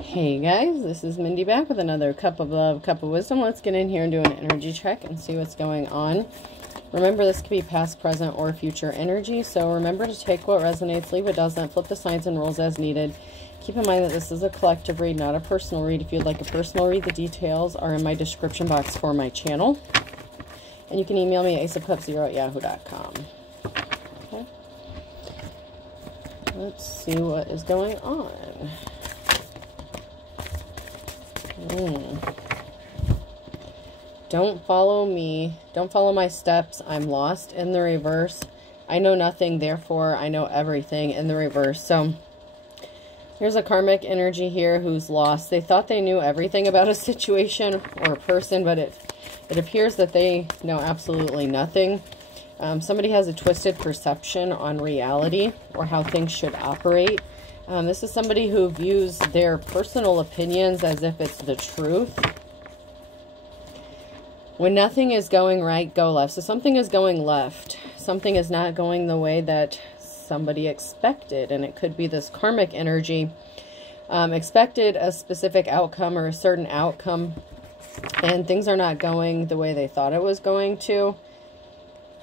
Hey guys, this is Mindy back with another cup of love, cup of wisdom. Let's get in here and do an energy check and see what's going on. Remember, this could be past, present, or future energy, so remember to take what resonates, leave what doesn't, flip the signs and rules as needed. Keep in mind that this is a collective read, not a personal read. If you'd like a personal read, the details are in my description box for my channel. And you can email me at aceofcups0@yahoo.com. Okay. Let's see what is going on. Don't follow me. Don't follow my steps. I'm lost in the reverse. I know nothing, therefore I know everything in the reverse. So here's a karmic energy here who's lost. They thought they knew everything about a situation or a person, but it appears that they know absolutely nothing. Somebody has a twisted perception on reality or how things should operate. This is somebody who views their personal opinions as if it's the truth. When nothing is going right, go left. So something is going left. Something is not going the way that somebody expected. And it could be this karmic energy. Expected a specific outcome or a certain outcome. And things are not going the way they thought it was going to.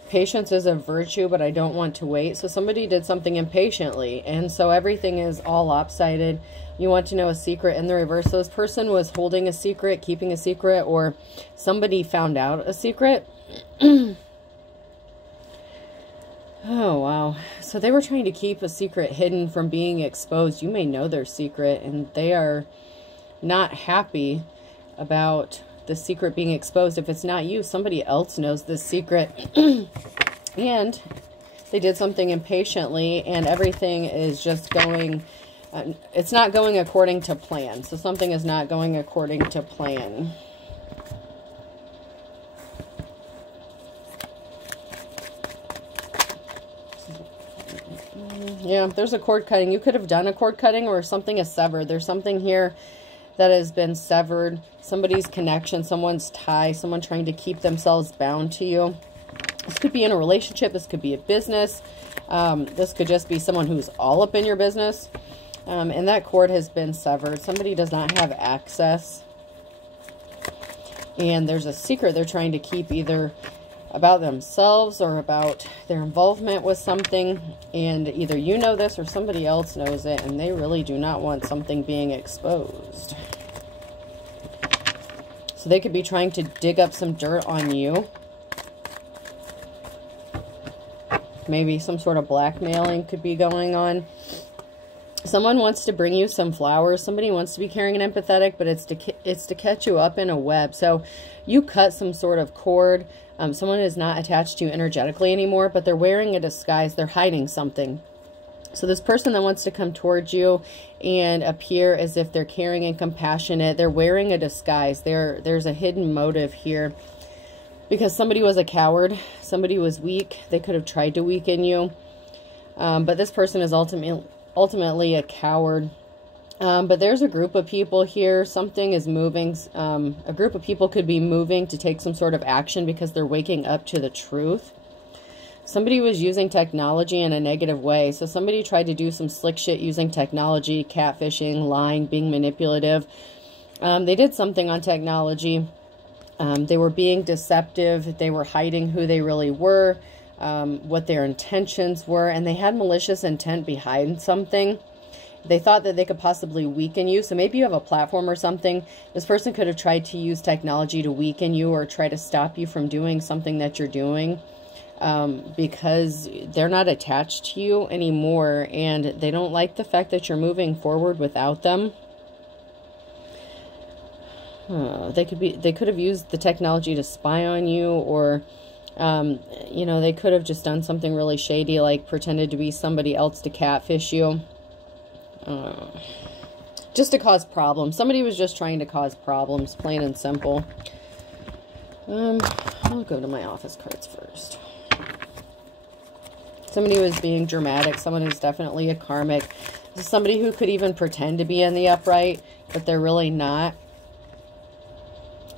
Patience is a virtue, but I don't want to wait. So somebody did something impatiently, and so everything is all lopsided. You want to know a secret in the reverse. So this person was holding a secret, keeping a secret, or somebody found out a secret. Oh, wow. So they were trying to keep a secret hidden from being exposed. You may know their secret, and they are not happy about the secret being exposed. If it's not you, somebody else knows this secret. And they did something impatiently, and everything is just going, it's not going according to plan. So something is not going according to plan. Yeah, there's a cord cutting. You could have done a cord cutting, or something is severed. There's something here that has been severed. Somebody's connection, someone's tie, someone trying to keep themselves bound to you. This could be in a relationship. This could be a business. This could just be someone who's all up in your business. And that cord has been severed. Somebody does not have access. And there's a secret they're trying to keep, either about themselves or about their involvement with something. And either you know this or somebody else knows it, and they really do not want something being exposed. So they could be trying to dig up some dirt on you. Maybe some sort of blackmailing could be going on. Someone wants to bring you some flowers. Somebody wants to be caring and empathetic, but it's to catch you up in a web. So you cut some sort of cord. Someone is not attached to you energetically anymore, but they're wearing a disguise. They're hiding something. So this person that wants to come towards you and appear as if they're caring and compassionate, they're wearing a disguise. There's a hidden motive here. Because somebody was a coward. Somebody was weak. They could have tried to weaken you. But this person is ultimately a coward. But there's a group of people here. Something is moving. A group of people could be moving to take some sort of action because they're waking up to the truth. Somebody was using technology in a negative way. So somebody tried to do some slick shit using technology, catfishing, lying, being manipulative. They did something on technology. They were being deceptive. They were hiding who they really were, what their intentions were, and they had malicious intent behind something. They thought that they could possibly weaken you. So maybe you have a platform or something. This person could have tried to use technology to weaken you or try to stop you from doing something that you're doing, because they're not attached to you anymore, and they don't like the fact that you're moving forward without them. They could have used the technology to spy on you, or, you know, they could have just done something really shady, like pretended to be somebody else to catfish you. Just to cause problems. Somebody was just trying to cause problems, plain and simple. I'll go to my office cards first. Somebody was being dramatic. Someone is definitely a karmic. This is somebody who could even pretend to be in the upright, but they're really not.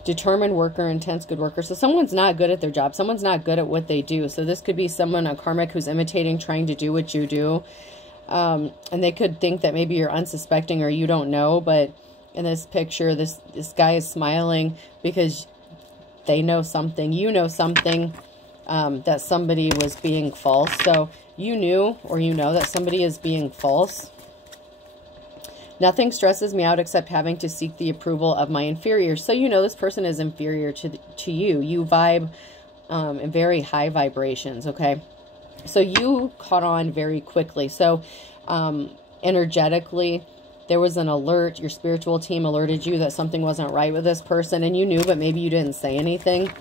Determined worker, intense good worker. So someone's not good at their job. Someone's not good at what they do. So this could be someone, a karmic, who's imitating, trying to do what you do. And they could think that maybe you're unsuspecting or you don't know, but in this picture, this guy is smiling because they know something, you know something, that somebody was being false. So you knew, or you know, that somebody is being false. Nothing stresses me out except having to seek the approval of my inferiors. So you know this person is inferior to you. You vibe in very high vibrations, okay? So you caught on very quickly. So energetically, there was an alert. Your spiritual team alerted you that something wasn't right with this person, and you knew, but maybe you didn't say anything.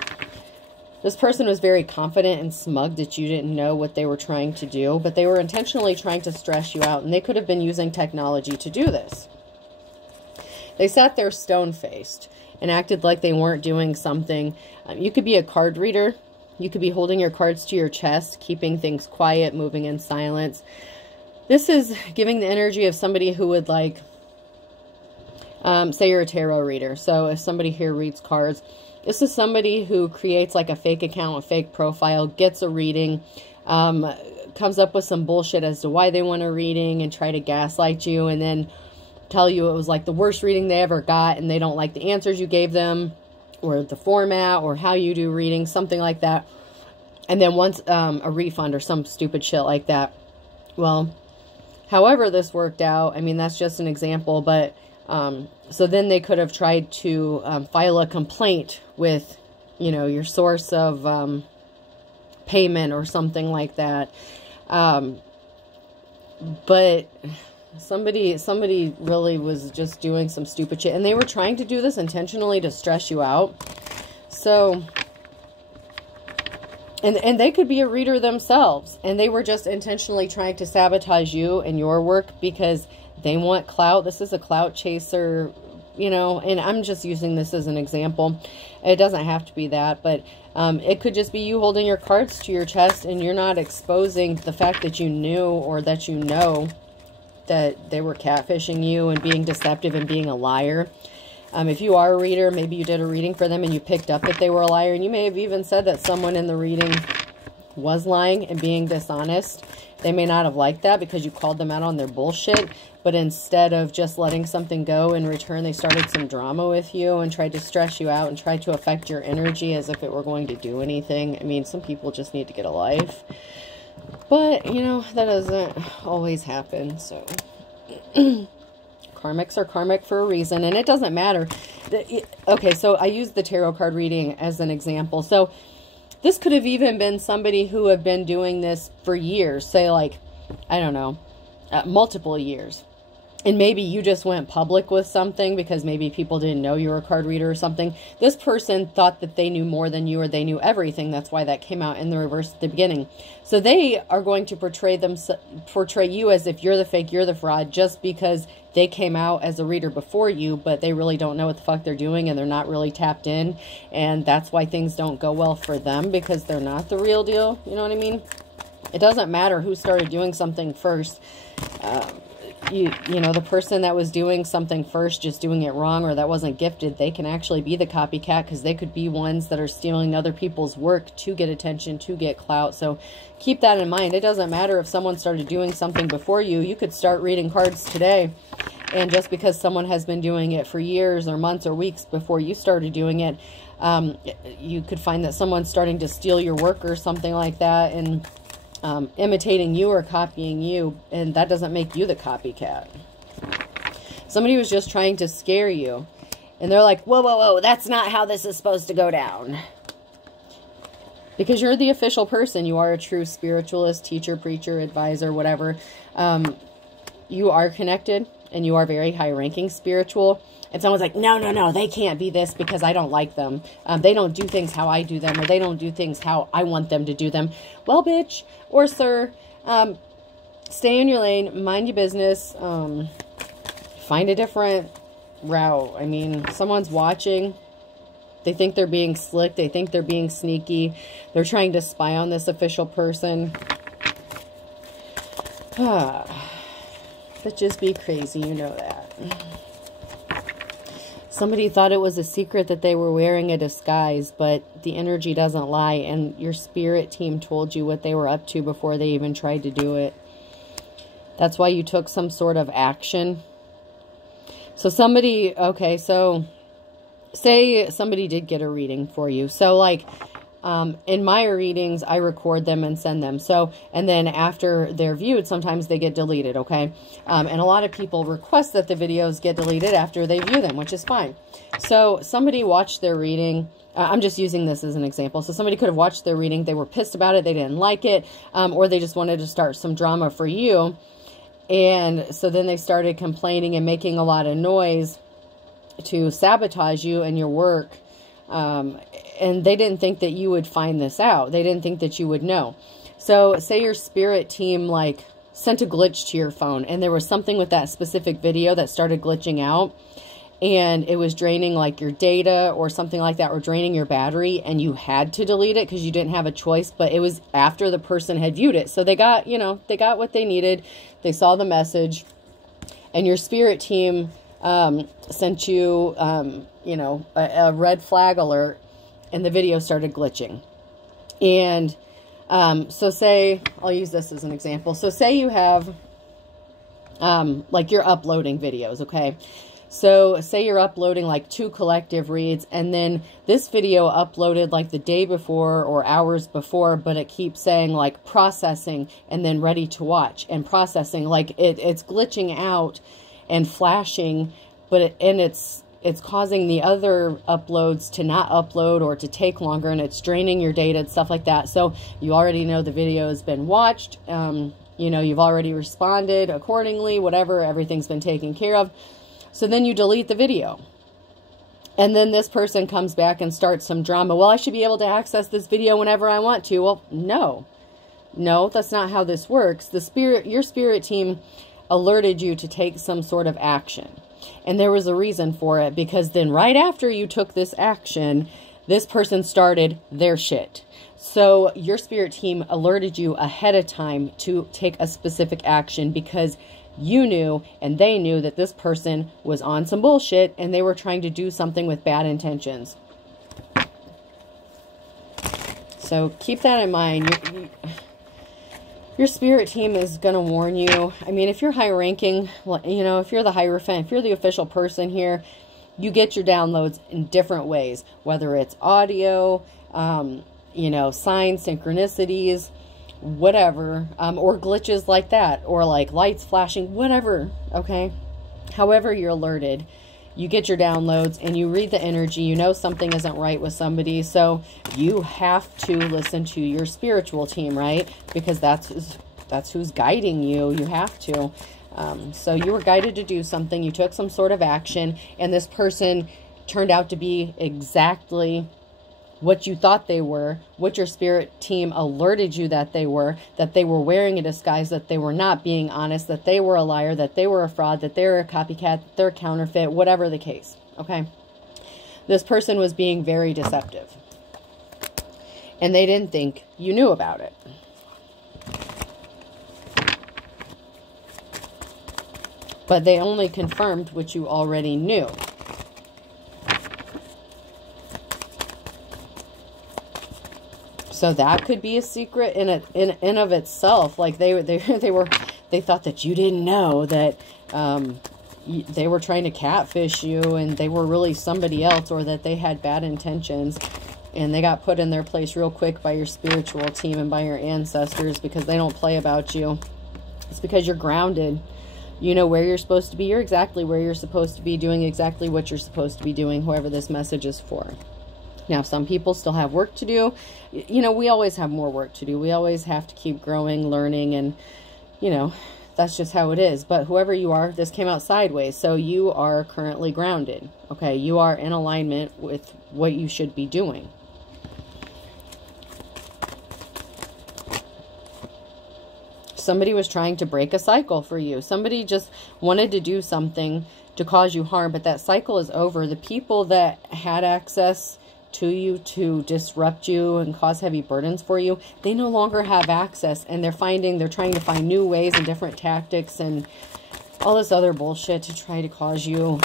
This person was very confident and smug that you didn't know what they were trying to do, but they were intentionally trying to stress you out, and they could have been using technology to do this. They sat there stone-faced and acted like they weren't doing something. You could be a card reader. You could be holding your cards to your chest, keeping things quiet, moving in silence. This is giving the energy of somebody who would, like, say you're a tarot reader. So if somebody here reads cards, this is somebody who creates like a fake account, a fake profile, gets a reading, comes up with some bullshit as to why they want a reading and try to gaslight you and then tell you it was like the worst reading they ever got and they don't like the answers you gave them or the format or how you do readings, something like that. And then once a refund or some stupid shit like that. Well, however this worked out, I mean, that's just an example, but so then they could have tried to file a complaint with, you know, your source of payment or something like that. But somebody really was just doing some stupid shit. And they were trying to do this intentionally to stress you out. So, and they could be a reader themselves. And they were just intentionally trying to sabotage you and your work because they want clout. This is a clout chaser, you know, and I'm just using this as an example. It doesn't have to be that, but it could just be you holding your cards to your chest and you're not exposing the fact that you knew or that you know that they were catfishing you and being deceptive and being a liar. If you are a reader, maybe you did a reading for them and you picked up that they were a liar, and you may have even said that someone in the reading was lying and being dishonest. They may not have liked that because you called them out on their bullshit, but instead of just letting something go in return, they started some drama with you and tried to stress you out and tried to affect your energy as if it were going to do anything. I mean, some people just need to get a life. But, you know, that doesn't always happen, so... Karmics are karmic for a reason, and it doesn't matter. Okay, so I used the tarot card reading as an example. So this could have even been somebody who have been doing this for years, say like, I don't know, multiple years. And maybe you just went public with something because maybe people didn't know you were a card reader or something. This person thought that they knew more than you or they knew everything. That's why that came out in the reverse at the beginning. So they are going to portray you as if you're the fake, you're the fraud, just because they came out as a reader before you, but they really don't know what the fuck they're doing and they're not really tapped in. And that's why things don't go well for them, because they're not the real deal. You know what I mean? It doesn't matter who started doing something first. You know, the person that was doing something first, just doing it wrong, or that wasn't gifted, they can actually be the copycat, because they could be ones that are stealing other people's work to get attention, to get clout. So keep that in mind. It doesn't matter if someone started doing something before you. You could start reading cards today, and just because someone has been doing it for years or months or weeks before you started doing it, you could find that someone's starting to steal your work or something like that, and imitating you or copying you, and that doesn't make you the copycat. Somebody was just trying to scare you, and they're like, whoa, whoa, whoa, that's not how this is supposed to go down. Because you're the official person. You are a true spiritualist, teacher, preacher, advisor, whatever. You are connected, and you are very high-ranking spiritual. And someone's like, no, no, no, they can't be this because I don't like them. They don't do things how I do them, or they don't do things how I want them to do them. Well, bitch or sir, stay in your lane, mind your business, find a different route. I mean, someone's watching. They think they're being slick. They think they're being sneaky. They're trying to spy on this official person. But just be crazy, you know that. Somebody thought it was a secret that they were wearing a disguise, but the energy doesn't lie, and your spirit team told you what they were up to before they even tried to do it. That's why you took some sort of action. So somebody, okay, so say somebody did get a reading for you. So like, in my readings, I record them and send them. So, and then after they're viewed, sometimes they get deleted, okay? And a lot of people request that the videos get deleted after they view them, which is fine. So somebody watched their reading. I'm just using this as an example. So somebody could have watched their reading. They were pissed about it. They didn't like it. Or they just wanted to start some drama for you. And so then they started complaining and making a lot of noise to sabotage you and your work. And they didn't think that you would find this out. They didn't think that you would know. So say your spirit team like sent a glitch to your phone and there was something with that specific video that started glitching out and it was draining like your data or something like that, or draining your battery, and you had to delete it because you didn't have a choice, but it was after the person had viewed it. So they got, you know, they got what they needed. They saw the message and your spirit team sent you, you know, a red flag alert, and the video started glitching. And so say, I'll use this as an example. So say you have, like you're uploading videos, okay? So say you're uploading like 2 collective reads, and then this video uploaded like the day before or hours before, but it keeps saying like processing and then ready to watch and processing. Like it's glitching out and flashing, but it's causing the other uploads to not upload or to take longer, and it's draining your data and stuff like that. So you already know the video has been watched. You know, you've already responded accordingly, whatever, everything's been taken care of. So then you delete the video. And then this person comes back and starts some drama. Well, I should be able to access this video whenever I want to. Well, no. No, that's not how this works. Your spirit team alerted you to take some sort of action. And there was a reason for it, because then right after you took this action, this person started their shit. So your spirit team alerted you ahead of time to take a specific action because you knew and they knew that this person was on some bullshit and they were trying to do something with bad intentions. So keep that in mind. Your spirit team is going to warn you. I mean, if you're high ranking, you know, if you're the Hierophant, if you're the official person here, you get your downloads in different ways, whether it's audio, you know, signs, synchronicities, whatever, or glitches like that, or like lights flashing, whatever, okay? However you're alerted, you get your downloads and you read the energy. You know something isn't right with somebody, so you have to listen to your spiritual team, right? Because that's who's guiding you. You have to. So you were guided to do something. You took some sort of action, and this person turned out to be exactly what you thought they were, what your spirit team alerted you that they were wearing a disguise, that they were not being honest, that they were a liar, that they were a fraud, that they were a copycat, that they're a counterfeit, whatever the case, okay? This person was being very deceptive. And they didn't think you knew about it. But they only confirmed what you already knew. So that could be a secret in of itself. Like they thought that you didn't know that they were trying to catfish you and they were really somebody else, or that they had bad intentions, and they got put in their place real quick by your spiritual team and by your ancestors, because they don't play about you. It's because you're grounded. You know where you're supposed to be. You're exactly where you're supposed to be, doing exactly what you're supposed to be doing, whoever this message is for. Now, some people still have work to do. You know, we always have more work to do. We always have to keep growing, learning, and, you know, that's just how it is. But whoever you are, this came out sideways. So you are currently grounded. Okay, you are in alignment with what you should be doing. Somebody was trying to break a cycle for you. Somebody just wanted to do something to cause you harm, but that cycle is over. The people that had access to you to disrupt you and cause heavy burdens for you, they no longer have access, and they're trying to find new ways and different tactics and all this other bullshit to try to cause you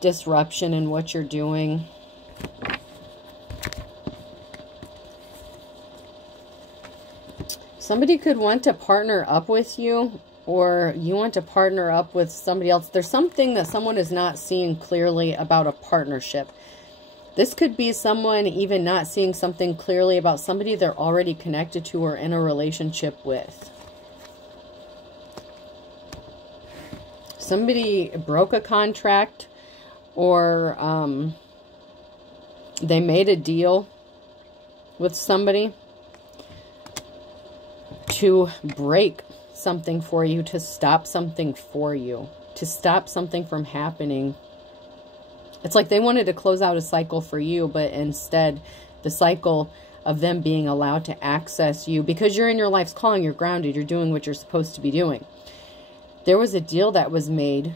disruption in what you're doing. Somebody could want to partner up with you or you want to partner up with somebody else. There's something that someone is not seeing clearly about a partnership. This could be someone even not seeing something clearly about somebody they're already connected to or in a relationship with. Somebody broke a contract, or they made a deal with somebody to break something for you, to stop something for you, to stop something from happening. It's like they wanted to close out a cycle for you, but instead the cycle of them being allowed to access you, because you're in your life's calling, you're grounded, you're doing what you're supposed to be doing. There was a deal that was made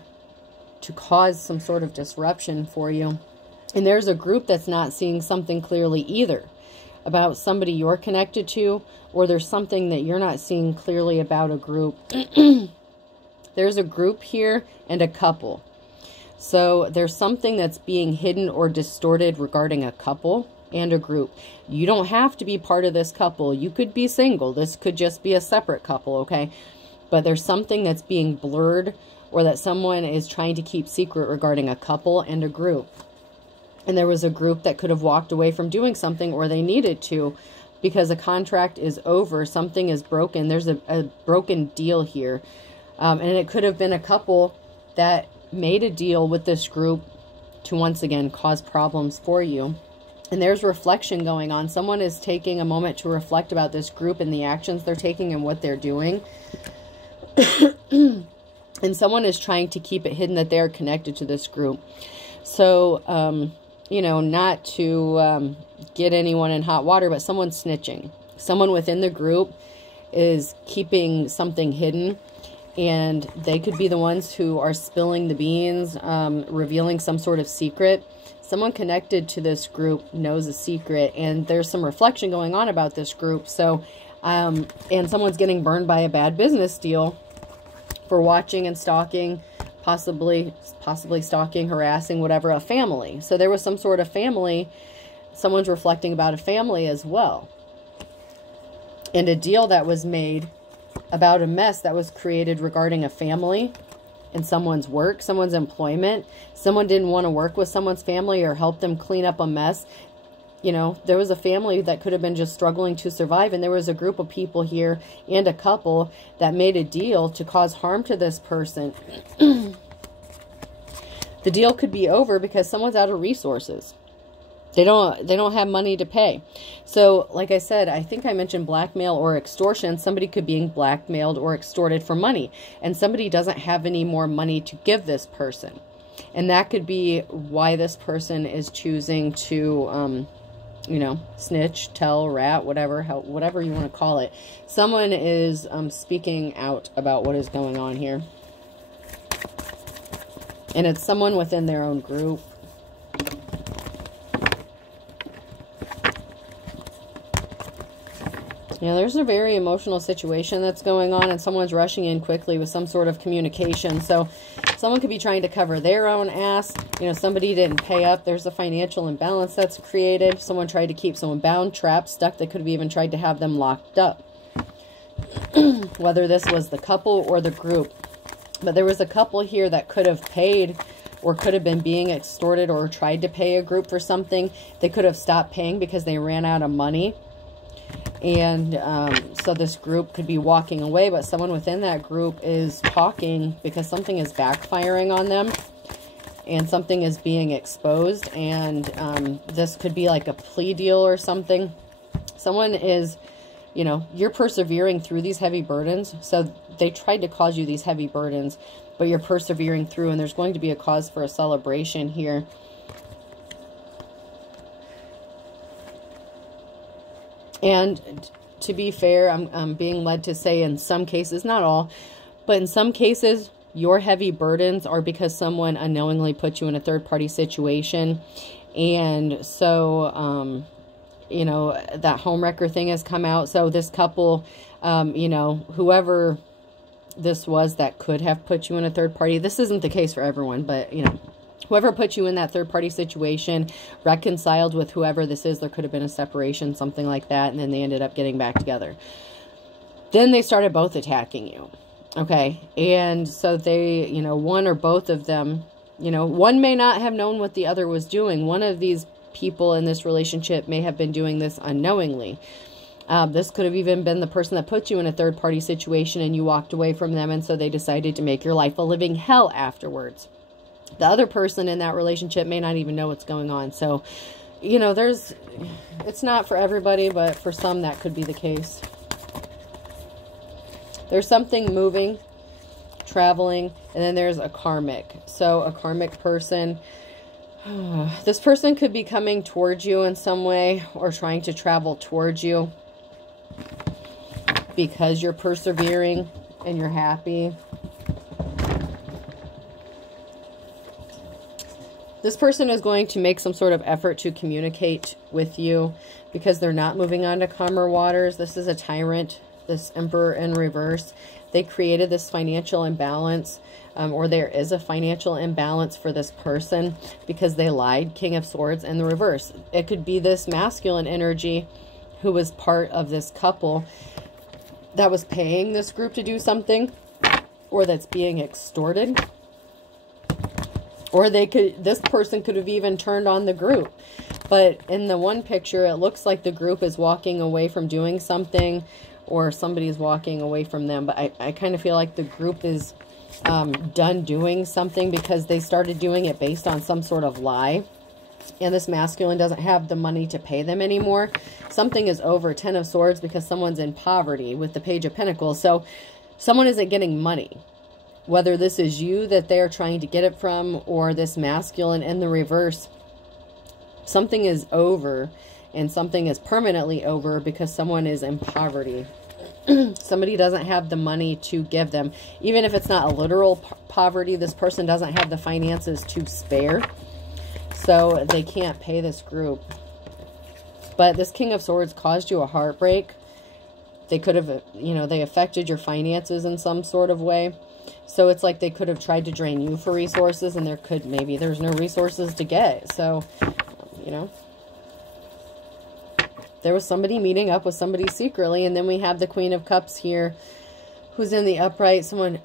to cause some sort of disruption for you. And there's a group that's not seeing something clearly either about somebody you're connected to, or there's something that you're not seeing clearly about a group. There's a group here and a couple. So there's something that's being hidden or distorted regarding a couple and a group. You don't have to be part of this couple. You could be single. This could just be a separate couple, okay? But there's something that's being blurred, or that someone is trying to keep secret regarding a couple and a group. And there was a group that could have walked away from doing something, or they needed to, because a contract is over, something is broken. There's a broken deal here. And it could have been a couple that made a deal with this group to once again cause problems for you. And there's reflection going on. Someone is taking a moment to reflect about this group and the actions they're taking and what they're doing. And someone is trying to keep it hidden that they're connected to this group. So, you know, not to get anyone in hot water, but someone's snitching. Someone within the group is keeping something hidden, and they could be the ones who are spilling the beans, revealing some sort of secret. Someone connected to this group knows a secret, and there's some reflection going on about this group. So, and someone's getting burned by a bad business deal for watching and stalking, possibly stalking, harassing, whatever, a family. So there was some sort of family. Someone's reflecting about a family as well. And a deal that was made about a mess that was created regarding a family and someone's work, someone's employment. Someone didn't want to work with someone's family or help them clean up a mess. You know, there was a family that could have been just struggling to survive, and there was a group of people here and a couple that made a deal to cause harm to this person. The deal could be over because someone's out of resources. They don't have money to pay. So, like I said, I think I mentioned blackmail or extortion. Somebody could be being blackmailed or extorted for money, and somebody doesn't have any more money to give this person. And that could be why this person is choosing to, you know, snitch, tell, rat, whatever you want to call it. Someone is speaking out about what is going on here. And it's someone within their own group. Yeah, there's a very emotional situation that's going on, and someone's rushing in quickly with some sort of communication. So someone could be trying to cover their own ass. You know, somebody didn't pay up. There's a financial imbalance that's created. Someone tried to keep someone bound, trapped, stuck. They could have even tried to have them locked up. Whether this was the couple or the group. But there was a couple here that could have paid or could have been being extorted or tried to pay a group for something. They could have stopped paying because they ran out of money. And so this group could be walking away, but someone within that group is talking because something is backfiring on them and something is being exposed. And this could be like a plea deal or something. Someone is, you know, you're persevering through these heavy burdens. So they tried to cause you these heavy burdens, but you're persevering through, and there's going to be a cause for a celebration here. And to be fair, I'm being led to say in some cases, not all, but in some cases, your heavy burdens are because someone unknowingly put you in a third-party situation. And so, you know, that homewrecker thing has come out. So this couple, you know, whoever this was that could have put you in a third party, this isn't the case for everyone, but, you know, whoever put you in that third-party situation reconciled with whoever this is. There could have been a separation, something like that, and then they ended up getting back together. Then they started both attacking you. Okay. And so they, you know, one or both of them, you know, one may not have known what the other was doing. One of these people in this relationship may have been doing this unknowingly. This could have even been the person that put you in a third-party situation and you walked away from them, and so they decided to make your life a living hell afterwards. The other person in that relationship may not even know what's going on. So, you know, it's not for everybody, but for some that could be the case. There's something moving, traveling, and then there's a karmic. So a karmic person, this person could be coming towards you in some way or trying to travel towards you because you're persevering and you're happy. This person is going to make some sort of effort to communicate with you because they're not moving on to calmer waters. This is a tyrant, this Emperor in reverse. They created this financial imbalance, or there is a financial imbalance for this person because they lied. King of Swords in the reverse. It could be this masculine energy who was part of this couple that was paying this group to do something, or that's being extorted. Or this person could have even turned on the group. But in the one picture, it looks like the group is walking away from doing something, or somebody's walking away from them. But I kind of feel like the group is done doing something because they started doing it based on some sort of lie. And this masculine doesn't have the money to pay them anymore. Something is over. 10 of Swords, because someone's in poverty with the Page of Pentacles. So someone isn't getting money. Whether this is you that they are trying to get it from, or this masculine in the reverse, something is over, and something is permanently over because someone is in poverty. Somebody doesn't have the money to give them. Even if it's not a literal poverty, this person doesn't have the finances to spare. So they can't pay this group. But this King of Swords caused you a heartbreak. They could have, you know, they affected your finances in some sort of way. So it's like they could have tried to drain you for resources, and maybe there's no resources to get. So, you know, there was somebody meeting up with somebody secretly, and then we have the Queen of Cups here who's in the upright. Someone,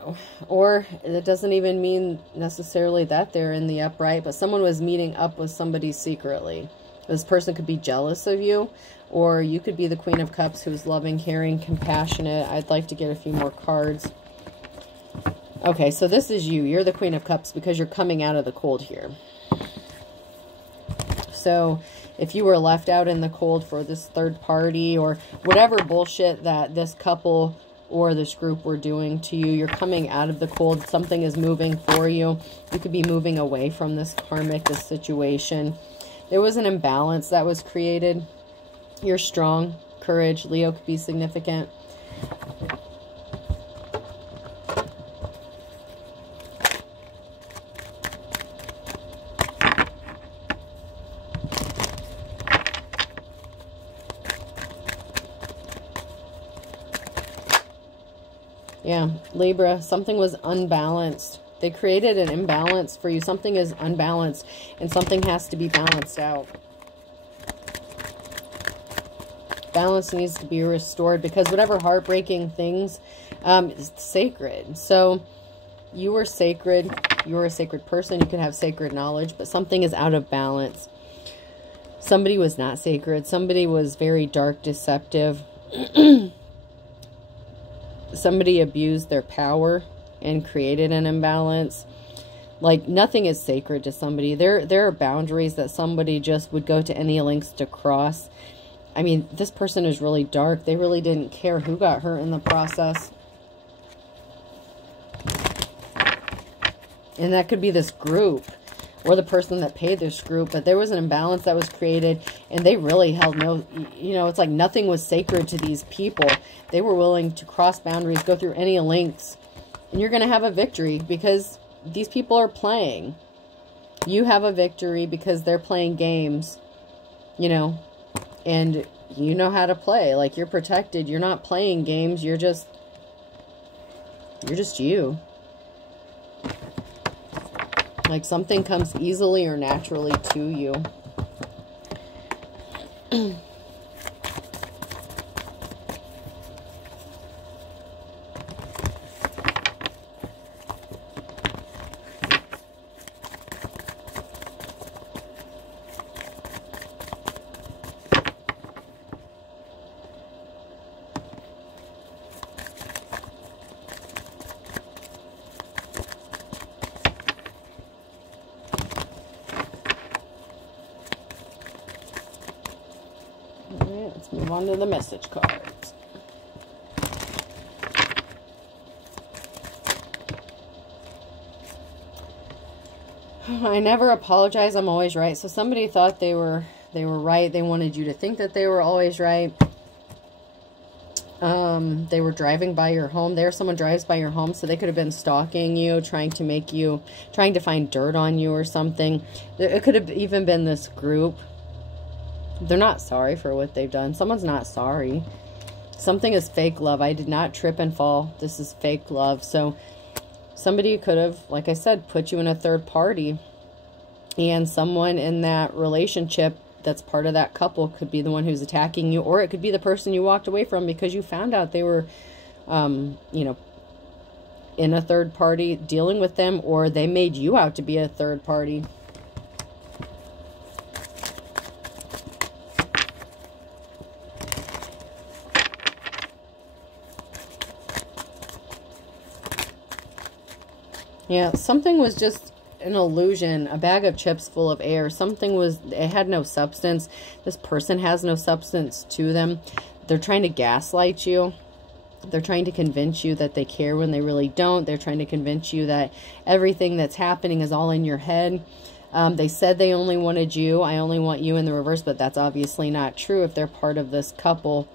or it doesn't even mean necessarily that they're in the upright, but someone was meeting up with somebody secretly. This person could be jealous of you, or you could be the Queen of Cups who's loving, caring, compassionate. I'd like to get a few more cards. Okay, so this is you. You're the Queen of Cups because you're coming out of the cold here. So if you were left out in the cold for this third party or whatever bullshit that this couple or this group were doing to you, you're coming out of the cold. Something is moving for you. You could be moving away from this karmic, this situation. There was an imbalance that was created. You're strong. Courage. Leo could be significant. Yeah, Libra, something was unbalanced. They created an imbalance for you. Something is unbalanced, and something has to be balanced out. Balance needs to be restored because whatever heartbreaking things is sacred. So you were sacred. You were a sacred person. You could have sacred knowledge, but something is out of balance. Somebody was not sacred. Somebody was very dark, deceptive. Somebody abused their power and created an imbalance. Like, nothing is sacred to somebody. There are boundaries that somebody just would go to any lengths to cross. I mean, this person is really dark. They really didn't care who got hurt in the process. And that could be this group or the person that paid this group. But there was an imbalance that was created, and they really held no, you know, it's like nothing was sacred to these people. They were willing to cross boundaries, go through any lengths. And you're going to have a victory because these people are playing. You have a victory because they're playing games, you know, and you know how to play. Like, you're protected. You're not playing games. You're just you. Like, something comes easily or naturally to you. right, let's move on to the message cards. I never apologize. I'm always right. So somebody thought they were right. They wanted you to think that they were always right. They were driving by your home. Someone drives by your home, so they could have been stalking you, trying to find dirt on you or something. It could have even been this group. They're not sorry for what they've done. Someone's not sorry. Something is fake love. I did not trip and fall. This is fake love. So somebody could have, like I said, put you in a third party. And someone in that relationship that's part of that couple could be the one who's attacking you. Or it could be the person you walked away from because you found out they were, you know, in a third party dealing with them. Or they made you out to be a third party. Yeah, something was just an illusion, a bag of chips full of air. It had no substance. This person has no substance to them. They're trying to gaslight you. They're trying to convince you that they care when they really don't. They're trying to convince you that everything that's happening is all in your head. They said they only wanted you. I only want you in the reverse, but that's obviously not true if they're part of this couple.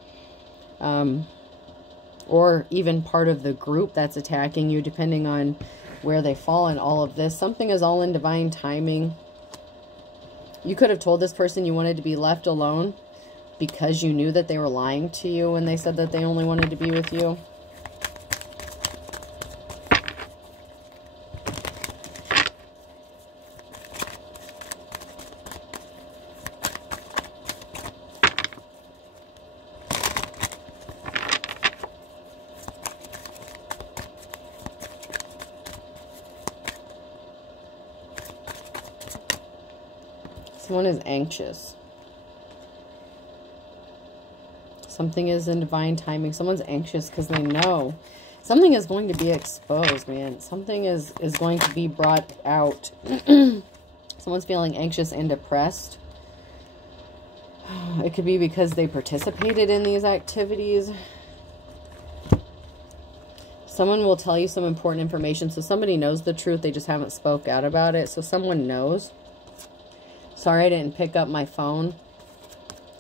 Or even part of the group that's attacking you, depending on where they fall in all of this. Something is all in divine timing. You could have told this person you wanted to be left alone because you knew that they were lying to you when they said that they only wanted to be with you. Someone is anxious. Something is in divine timing. Someone's anxious because they know something is going to be exposed, man. Something is going to be brought out. Someone's feeling anxious and depressed. It could be because they participated in these activities. Someone will tell you some important information. So somebody knows the truth. They just haven't spoke out about it. So someone knows. Sorry, I didn't pick up my phone.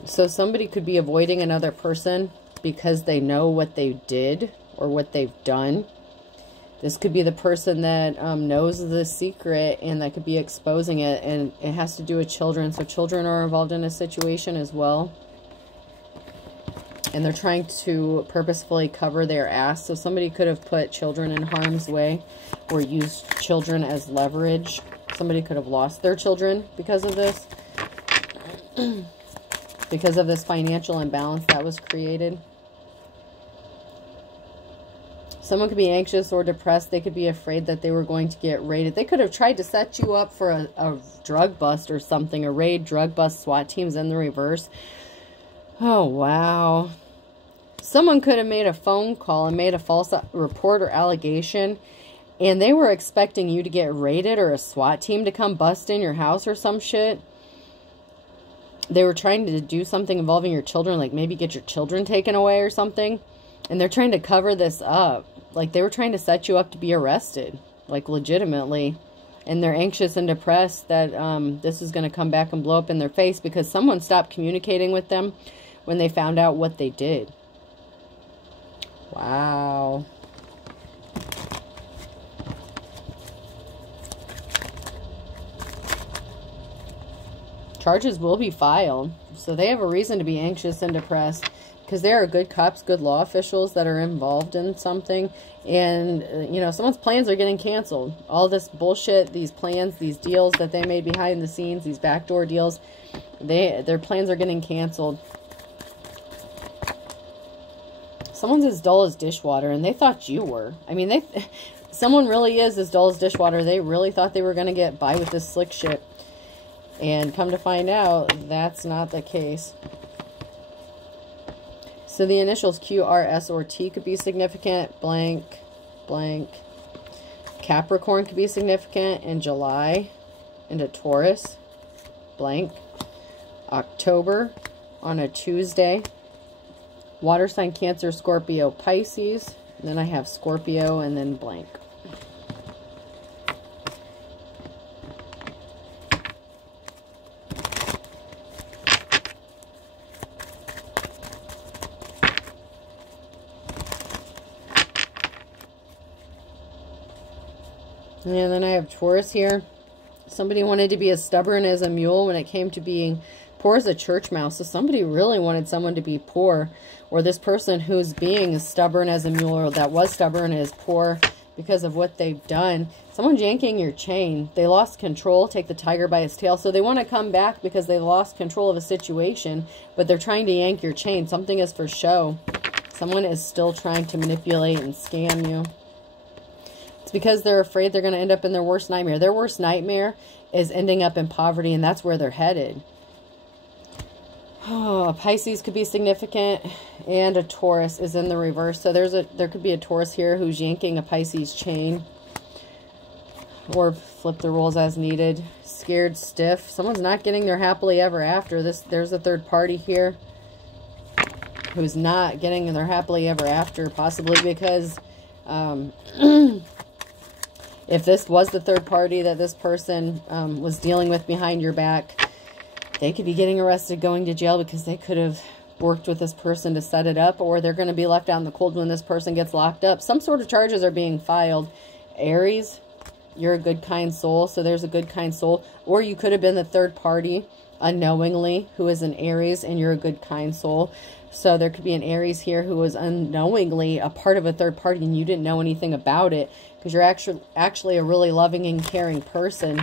So somebody could be avoiding another person because they know what they did or what they've done. This could be the person that knows the secret and that could be exposing it. And it has to do with children. So children are involved in a situation as well. And they're trying to purposefully cover their ass. So somebody could have put children in harm's way or used children as leverage. Somebody could have lost their children because of this. Because of this financial imbalance that was created. Someone could be anxious or depressed. They could be afraid that they were going to get raided. They could have tried to set you up for a drug bust or something. A raid, drug bust, SWAT teams in the reverse. Oh, wow. Someone could have made a phone call and made a false report or allegation. And they were expecting you to get raided or a SWAT team to come bust in your house or some shit. They were trying to do something involving your children, like maybe get your children taken away or something. And they're trying to cover this up. Like they were trying to set you up to be arrested, like legitimately. And they're anxious and depressed that this is going to come back and blow up in their face because someone stopped communicating with them when they found out what they did. Wow. Charges will be filed. So they have a reason to be anxious and depressed because they are good cops, good law officials that are involved in something. And, you know, someone's plans are getting canceled. All this bullshit, these plans, these deals that they made behind the scenes, these backdoor deals, their plans are getting canceled. Someone's as dull as dishwater, and they thought you were. I mean, someone really is as dull as dishwater. They really thought they were going to get by with this slick shit. And come to find out, that's not the case. So the initials Q, R, S, or T could be significant. Blank, blank. Capricorn could be significant in July into Taurus. Blank. October. on a Tuesday. Water sign, Cancer, Scorpio, Pisces. And then I have Scorpio and then blank. And then I have Taurus here. Somebody wanted to be as stubborn as a mule when it came to being poor as a church mouse. So somebody really wanted someone to be poor. Or this person who's being as stubborn as a mule, or that was stubborn, is poor because of what they've done. Someone's yanking your chain. They lost control. Take the tiger by its tail. So they want to come back because they lost control of a situation, but they're trying to yank your chain. Something is for show. Someone is still trying to manipulate and scam you. It's because they're afraid they're going to end up in their worst nightmare. Their worst nightmare is ending up in poverty, and that's where they're headed. Oh, Pisces could be significant, and a Taurus is in the reverse. So there could be a Taurus here who's yanking a Pisces chain, or flip the roles as needed. Scared stiff. Someone's not getting their happily ever after. There's a third party here who's not getting their happily ever after, possibly because if this was the third party that this person was dealing with behind your back, they could be getting arrested, going to jail, because they could have worked with this person to set it up, or they're going to be left out in the cold when this person gets locked up. Some sort of charges are being filed. Aries, you're a good, kind soul, so there's a good, kind soul. Or you could have been the third party unknowingly who is an Aries, and you're a good, kind soul. So there could be an Aries here who was unknowingly a part of a third party, and you didn't know anything about it, because you're actually a really loving and caring person.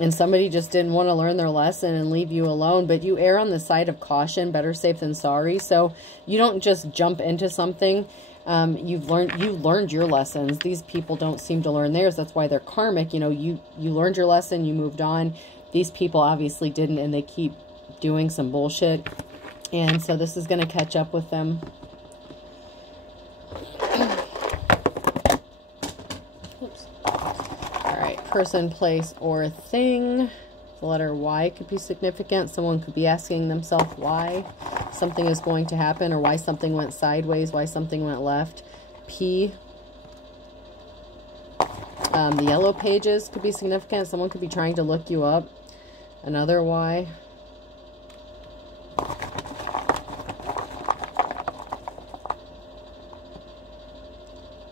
And somebody just didn't want to learn their lesson and leave you alone. But you err on the side of caution, better safe than sorry. So you don't just jump into something. You've learned your lessons. These people don't seem to learn theirs. That's why they're karmic. You know, you learned your lesson, you moved on. These people obviously didn't, and they keep doing some bullshit. And so this is going to catch up with them. Oops. All right, person, place, or thing. The letter Y could be significant. Someone could be asking themselves why something is going to happen, or why something went sideways, why something went left. P. The yellow pages could be significant. Someone could be trying to look you up. Another Y.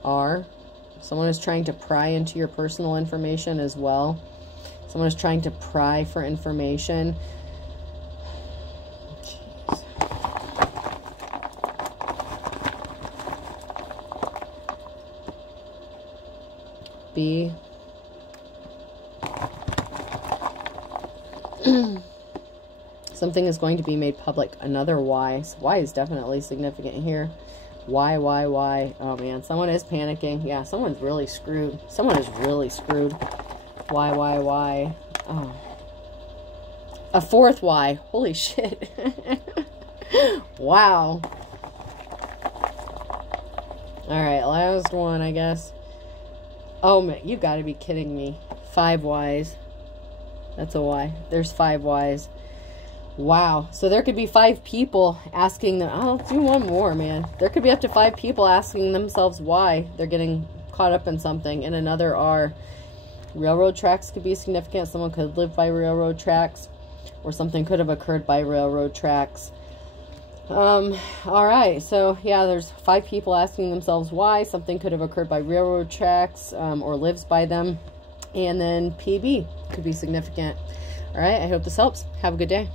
R. Someone is trying to pry into your personal information as well. Someone is trying to pry for information. Jeez. B. Something is going to be made public. Another Y. So Y is definitely significant here. Why? Oh, man. Someone is panicking. Yeah, someone's really screwed. Someone is really screwed. Why? Oh. A fourth Y. Holy shit. Wow. Alright, last one, I guess. Oh, man. You gotta be kidding me. 5 Ys. That's a Y. There's 5 Ys. Wow. So there could be 5 people asking them. I'll do one more, man. There could be up to 5 people asking themselves why they're getting caught up in something. And another R. Railroad tracks could be significant. Someone could live by railroad tracks, or something could have occurred by railroad tracks. All right. So yeah, there's 5 people asking themselves why something could have occurred by railroad tracks, or lives by them. And then PB could be significant. All right. I hope this helps. Have a good day.